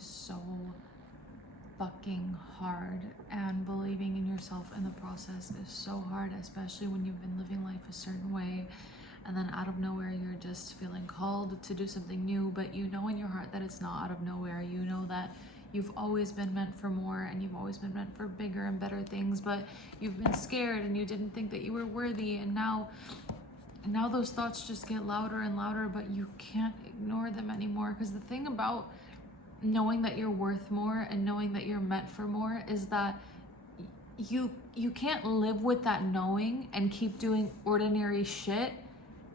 is so fucking hard, and believing in yourself in the process is so hard, especially when you've been living life a certain way and then out of nowhere you're just feeling called to do something new, but you know in your heart that it's not out of nowhere. You know that you've always been meant for more, and you've always been meant for bigger and better things, but you've been scared and you didn't think that you were worthy, and now those thoughts just get louder and louder, but you can't ignore them anymore. Because the thing about knowing that you're worth more and knowing that you're meant for more is that you can't live with that knowing and keep doing ordinary shit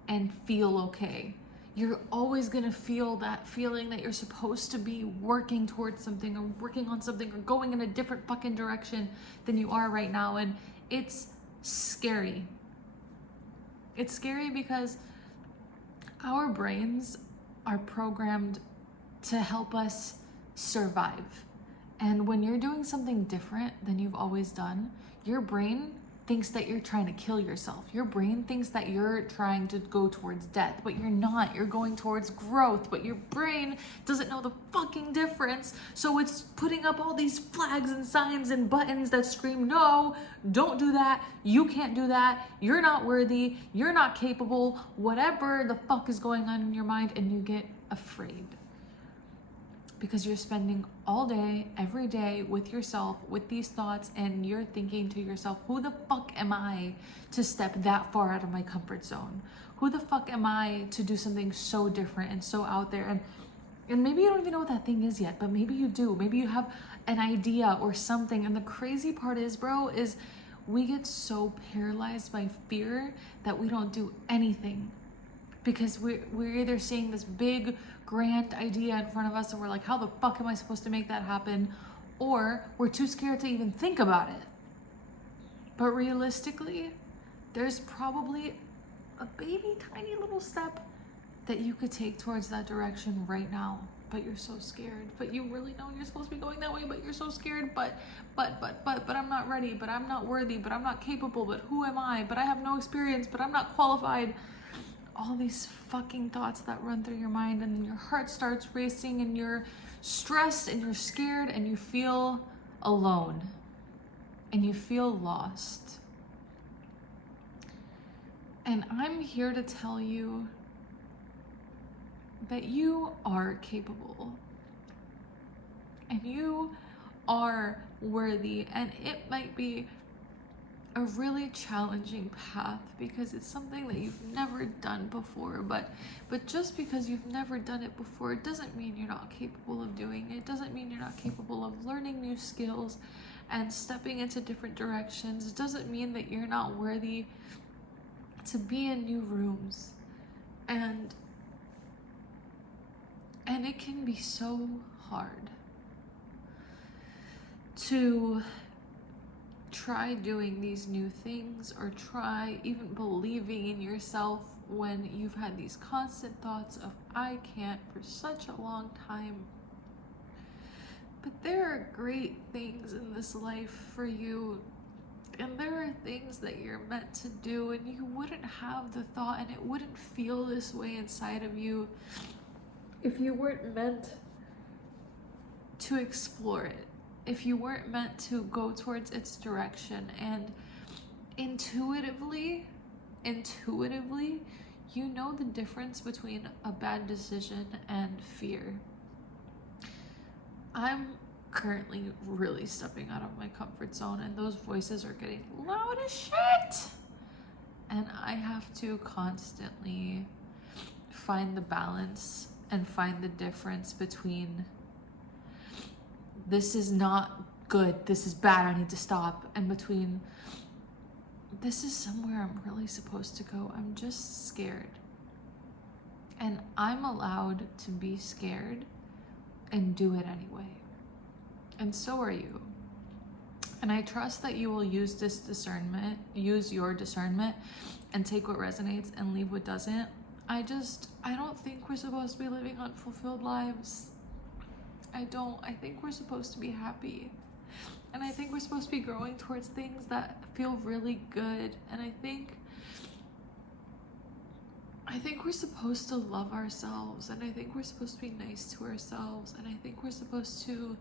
and feel okay. You're always gonna feel that feeling that you're supposed to be working towards something or working on something or going in a different fucking direction than you are right now, and it's scary. It's scary because our brains are programmed to help us survive. And when you're doing something different than you've always done, your brain thinks that you're trying to kill yourself. Your brain thinks that you're trying to go towards death, but you're not. You're going towards growth, but your brain doesn't know the fucking difference. So it's putting up all these flags and signs and buttons that scream, no, don't do that. You can't do that. You're not worthy. You're not capable. Whatever the fuck is going on in your mind, and you get afraid. Because you're spending all day, every day with yourself, with these thoughts, and you're thinking to yourself, who the fuck am I to step that far out of my comfort zone? Who the fuck am I to do something so different and so out there? And maybe you don't even know what that thing is yet, but maybe you do. Maybe you have an idea or something. And the crazy part is, bro, is we get so paralyzed by fear that we don't do anything. Because we're either seeing this big, grand idea in front of us and we're like, how the fuck am I supposed to make that happen? Or we're too scared to even think about it. But realistically, there's probably a baby tiny little step that you could take towards that direction right now. But you're so scared. But you really know you're supposed to be going that way, but you're so scared. But I'm not ready, but I'm not worthy, but I'm not capable, but who am I? But I have no experience, but I'm not qualified. All these fucking thoughts that run through your mind, and then your heart starts racing and you're stressed and you're scared and you feel alone and you feel lost. And I'm here to tell you that you are capable and you are worthy, and it might be a really challenging path because it's something that you've never done before, but just because you've never done it before, it doesn't mean you're not capable of doing it. It doesn't mean you're not capable of learning new skills and stepping into different directions. It doesn't mean that you're not worthy to be in new rooms, and it can be so hard to try doing these new things or try even believing in yourself when you've had these constant thoughts of I can't for such a long time. But there are great things in this life for you, and there are things that you're meant to do, and you wouldn't have the thought and it wouldn't feel this way inside of you if you weren't meant to explore it, if you weren't meant to go towards its direction. And intuitively, you know the difference between a bad decision and fear. I'm currently really stepping out of my comfort zone, and those voices are getting loud as shit. And I have to constantly find the balance and find the difference between this is not good, this is bad, I need to stop, and between this is somewhere I'm really supposed to go, I'm just scared. And I'm allowed to be scared and do it anyway. And so are you. And I trust that you will use your discernment and take what resonates and leave what doesn't. I don't think we're supposed to be living unfulfilled lives. I think we're supposed to be happy. And I think we're supposed to be growing towards things that feel really good. And I think I think we're supposed to love ourselves, and I think we're supposed to be nice to ourselves, and I think we're supposed to,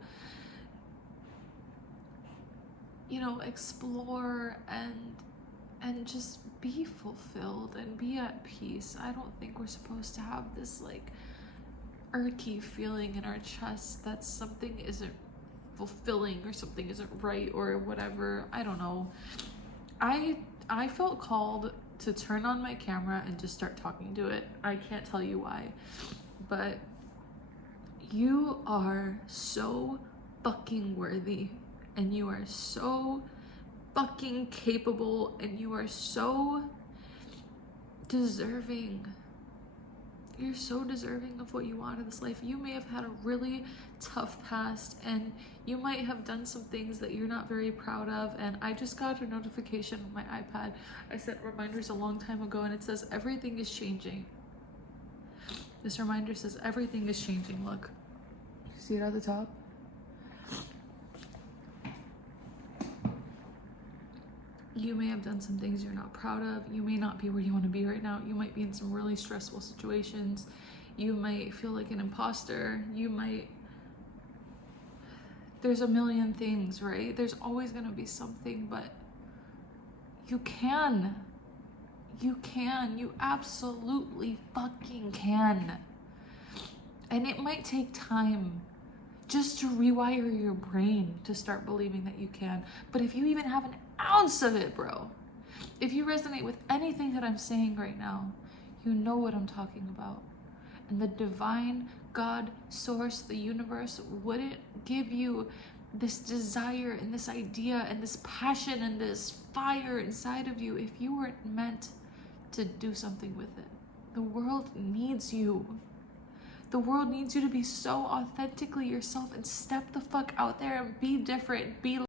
you know, explore and just be fulfilled and be at peace. I don't think we're supposed to have this like irky feeling in our chest that something isn't fulfilling or something isn't right or whatever. I don't know. I felt called to turn on my camera and just start talking to it. I can't tell you why, but you are so fucking worthy, and you are so fucking capable, and you are so deserving. You're so deserving of what you want in this life. You may have had a really tough past, and you might have done some things that you're not very proud of. And I just got a notification on my iPad. I set reminders a long time ago, and it says everything is changing. This reminder says everything is changing. Look, you see it at the top? You may have done some things you're not proud of. You may not be where you want to be right now. You might be in some really stressful situations. You might feel like an imposter. You might... There's a million things, right? There's always going to be something, but you can. You can. You absolutely fucking can. And it might take time just to rewire your brain to start believing that you can. But if you even have an ounce of it, bro, if you resonate with anything that I'm saying right now, you know what I'm talking about. And the divine God, source, the universe wouldn't give you this desire and this idea and this passion and this fire inside of you if you weren't meant to do something with it. The world needs you. The world needs you to be so authentically yourself and step the fuck out there and be different, be